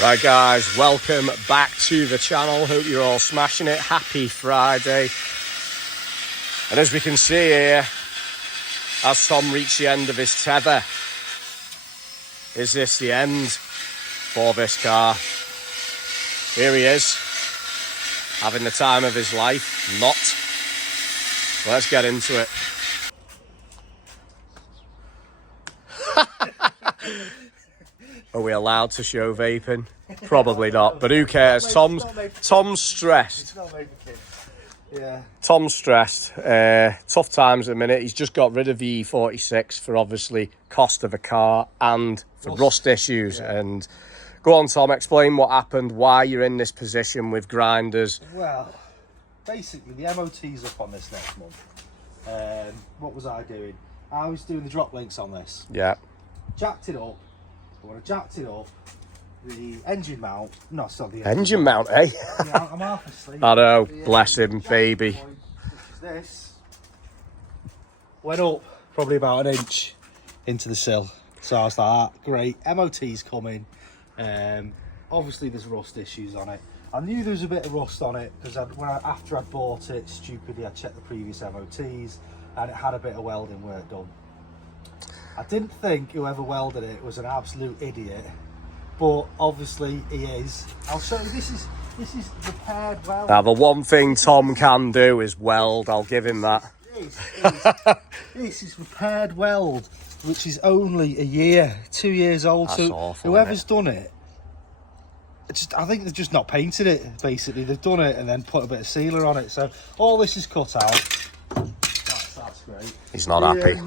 Right guys, welcome back to the channel. Hope you're all smashing it. Happy Friday. And as we can see here, as Tom reached the end of his tether, is this the end for this car? Here he is, having the time of his life. Not. Let's get into it. Are we allowed to show vaping? Probably not, but who cares? Tom's stressed. Yeah. Tom's stressed. Tough times at the minute. He's just got rid of the E46 for obviously cost of a car and for rust issues. Yeah. And go on, Tom, explain what happened, why you're in this position with grinders. Well, basically the MOT's up on this next month. What was I doing? I was doing the drop links on this. Yeah. Jacked it up. When I jacked it up, the engine mount, no, it's not the engine mount, eh? Yeah, I'm half asleep. I know, bless him, baby. Point, which is this, went up probably about an inch into the sill. So I was like, ah, great, MOT's coming. Obviously there's rust issues on it. I knew there was a bit of rust on it because after I bought it, stupidly I checked the previous MOTs and it had a bit of welding work done. I didn't think whoever welded it was an absolute idiot, but obviously he is. I'll show you. This is repaired weld. Now the one thing Tom can do is weld. I'll give him that. This is repaired weld, which is only a year, 2 years old. That's so awful, whoever's done it, I think they've just not painted it. Basically, they've done it and then put a bit of sealer on it. So all this is cut out. That's great. He's not happy.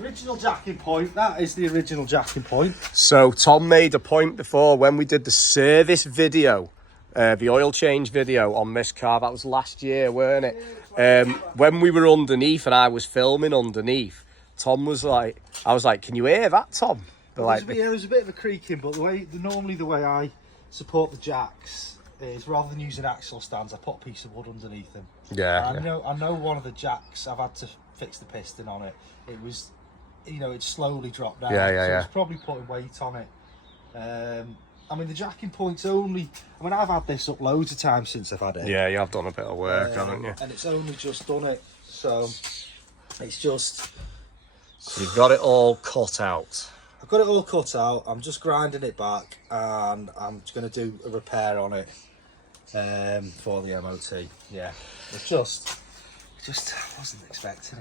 Original jacking point, that is the original jacking point. So Tom made a point before when we did the service video, the oil change video on this car. That was last year, weren't it? When we were underneath and I was filming underneath, Tom was like, I was like, can you hear that, Tom? There was a bit of a creaking, but normally the way I support the jacks is rather than using axle stands, I put a piece of wood underneath them. Yeah. I know one of the jacks, I've had to fix the piston on it. It was, it slowly dropped down. So it's probably putting weight on it. I mean, the jacking point's only, I've had this up loads of times since I've had it. Yeah, you have done a bit of work, haven't you? And it's only just done it. So it's just... So you've got it all cut out. I've got it all cut out. I'm just grinding it back and I'm just going to do a repair on it for the MOT. Yeah, it's just I wasn't expecting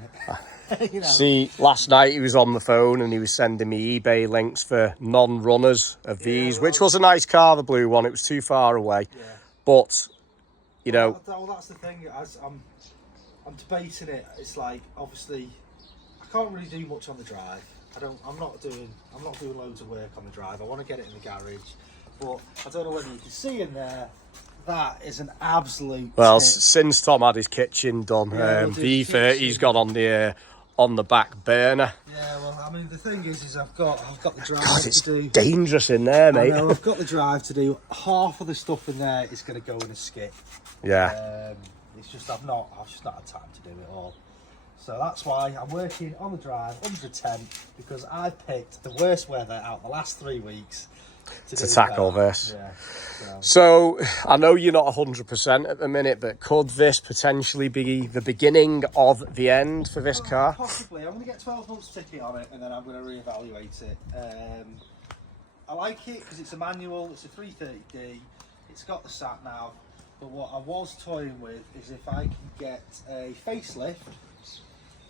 it. See, last night he was on the phone and he was sending me eBay links for non-runners of these, which was a nice car, the blue one. It was too far away, but well, that's the thing. As I'm debating it. It's like, obviously I can't really do much on the drive. I'm not doing loads of work on the drive. I want to get it in the garage, but I don't know whether you can see in there. That is an absolute tip. Since Tom had his kitchen done, the E30's gone on the back burner. Yeah, well, I mean, the thing is I've got the drive it's to do. Dangerous in there, mate. I know, I've got the drive to do. Half of the stuff in there is going to go in a skip. Yeah. It's just I've just not had time to do it all. So that's why I'm working on the drive under a tent, because I picked the worst weather out the last 3 weeks to tackle this. Yeah, so I know you're not 100% at the minute, but could this potentially be the beginning of the end for this car? Possibly. I'm going to get 12 months ticket on it and then I'm going to reevaluate it. I like it because it's a manual, it's a 330D, it's got the sat nav, but what I was toying with is if I can get a facelift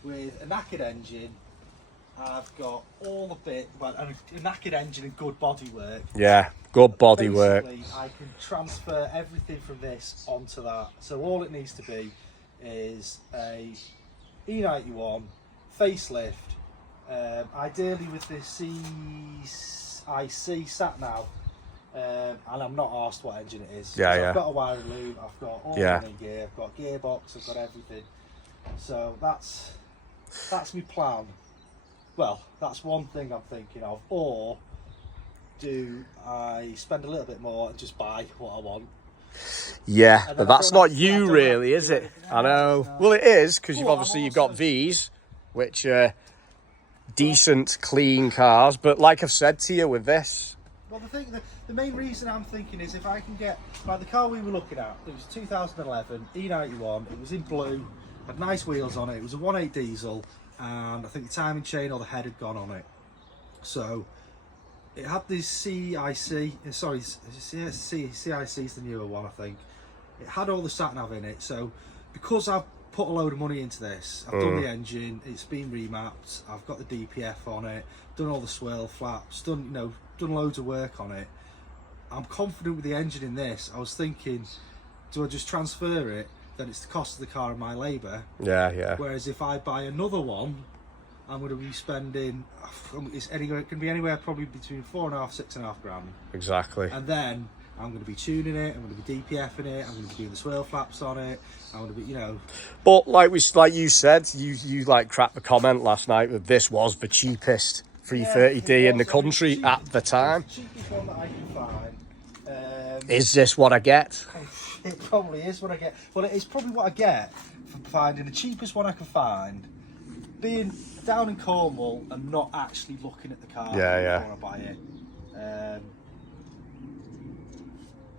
with a knackered engine. I've got all the bit, a knackered engine and good bodywork. Yeah, good bodywork. I can transfer everything from this onto that. So all it needs to be is a e91 facelift, ideally with the CIC sat nav, and I'm not asked what engine it is. I've got a wiring loop, I've got all the gear, I've got a gearbox, I've got everything. So that's my plan. Well, that's one thing I'm thinking of. Or do I spend a little bit more and just buy what I want? Yeah, but that's not you really, is it? I know. Well, it is, because you've got these, which are decent, clean cars. But like I've said to you with this, Well, the main reason I'm thinking is if I can get, like the car we were looking at, it was 2011 e91. It was in blue, had nice wheels on it. It was a 1.8 diesel, and I think the timing chain or the head had gone on it. So it had this CIC. Sorry, CIC is the newer one, I think. It had all the sat nav in it. So because I've put a load of money into this, I've done the engine. It's been remapped. I've got the DPF on it. Done all the swirl flaps. Done loads of work on it. I'm confident with the engine in this. I was thinking, do I just transfer it? Then it's the cost of the car and my labour. Yeah. Whereas if I buy another one, I'm going to be spending. It can be anywhere probably between 4.5, 6.5 grand. Exactly. And then I'm going to be tuning it. I'm going to be DPFing it. I'm going to be doing the swirl flaps on it. I'm going to be, But like you said, you like cracked the comment last night that this was the cheapest 330D in the country at the time. It's the cheapest one that I can find. Is this what I get? It probably is what I get. Well, it is probably what I get for finding the cheapest one I can find, being down in Cornwall and not actually looking at the car before I buy it.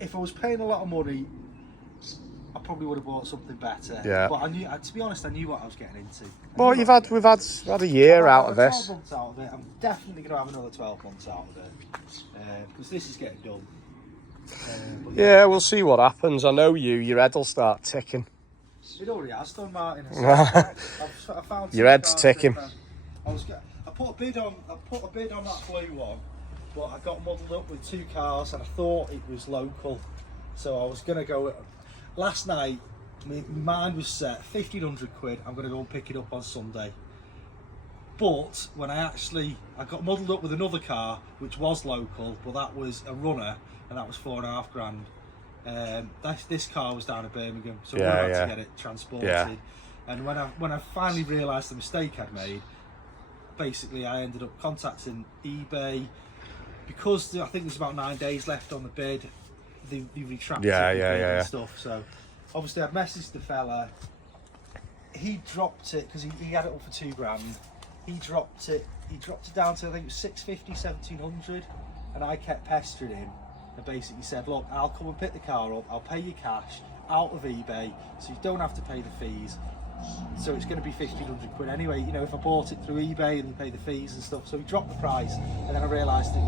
If I was paying a lot of money, I probably would have bought something better. Yeah. But I knew, to be honest, I knew what I was getting into. Well, we've had a year out of this. 12 months out of it. I'm definitely going to have another 12 months out of it because this is getting done. Yeah, we'll see what happens. I know your head will start ticking. It already has done, Martin. I found your head's ticking. I put a bid on that blue one, but I got muddled up with two cars and I thought it was local, so I was going to go. Last night, my mind was set 1,500 quid. I'm going to go and pick it up on Sunday. But when I got muddled up with another car which was local, but that was a runner and that was 4.5 grand. This car was down in Birmingham, so we had to get it transported. Yeah. And when I finally realised the mistake I'd made, basically I ended up contacting eBay because I think there's about 9 days left on the bid. They retracted and stuff. So obviously I'd messaged the fella. He dropped it because he had it up for 2 grand. He dropped it down to I think it was 650, 1,700, and I kept pestering him and basically said, look, I'll come and pick the car up, I'll pay you cash out of eBay so you don't have to pay the fees. So it's going to be 1,500 quid anyway, if I bought it through eBay and you pay the fees and stuff. So he dropped the price and then I realised it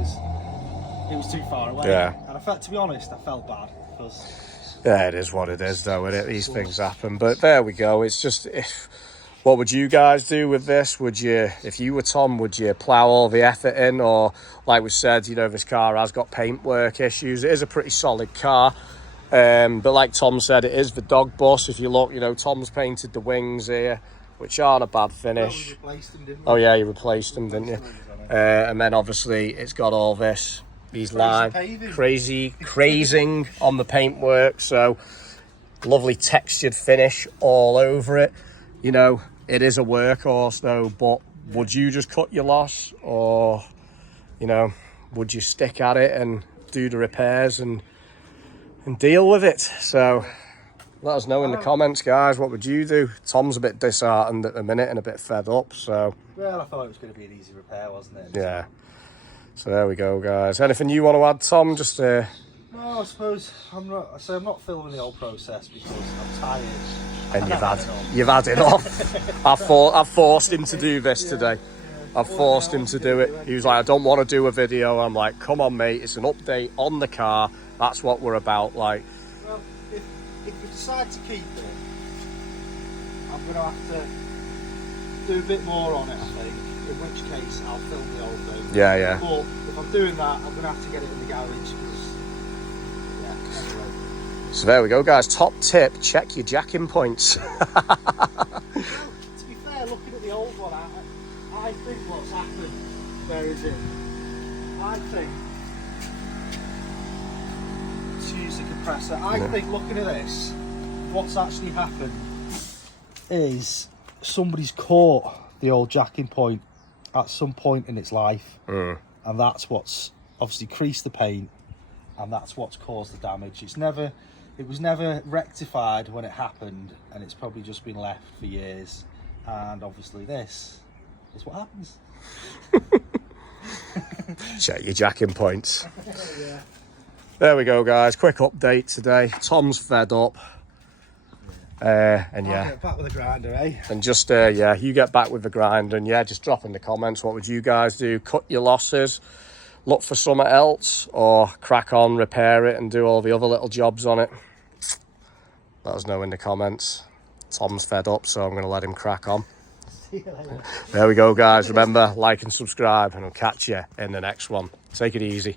was too far away. Yeah. And to be honest, I felt bad because it is what it is though, isn't it? These things happen. But there we go. It's just what would you guys do with this? Would you, if you were Tom, would you plough all the effort in? Or like we said, this car has got paintwork issues. It is a pretty solid car. But like Tom said, it is the dog bus. If you look, Tom's painted the wings here, which aren't a bad finish. Well, we replaced them, didn't we? Oh yeah, you replaced them, didn't you? And then obviously it's got all these lines, crazing on the paintwork. So lovely textured finish all over it. It is a workhorse though, but would you just cut your loss, or would you stick at it and do the repairs and deal with it? So let us know in the comments, guys. What would you do? Tom's a bit disheartened at the minute and a bit fed up. So well, I thought it was going to be an easy repair, wasn't it? Yeah. So there we go, guys. Anything you want to add, Tom? Just no, I suppose I'm not filming the whole process because I'm tired. And you've had it off. I've forced him to do this today. I've forced him to do it. He was like, I don't want to do a video. I'm like, come on, mate. It's an update on the car. That's what we're about. Like, well, if we decide to keep it, I'm going to have to do a bit more on it, I think. In which case, I'll film the old thing. Yeah. But if I'm doing that, I'm going to have to get it in the garage because, anyway. So there we go, guys. Top tip: check your jacking points. Well, to be fair, looking at the old one, I think what's happened. Where is it? I think. To use the compressor, I think looking at this, what's actually happened is somebody's caught the old jacking point at some point in its life, and that's what's obviously creased the paint, and that's what's caused the damage. It was never rectified when it happened, and it's probably just been left for years. And obviously this is what happens. Check your jacking points. Yeah. There we go, guys. Quick update today. Tom's fed up. And I'll yeah, get back with a grinder, eh? and just yeah, you get back with the grind, and yeah, just drop in the comments, what would you guys do? Cut your losses, look for something else, or crack on, repair it and do all the other little jobs on it? Let us know in the comments. Tom's fed up, so I'm going to let him crack on. See you later. There we go, guys. Remember, like and subscribe, and I'll catch you in the next one. Take it easy.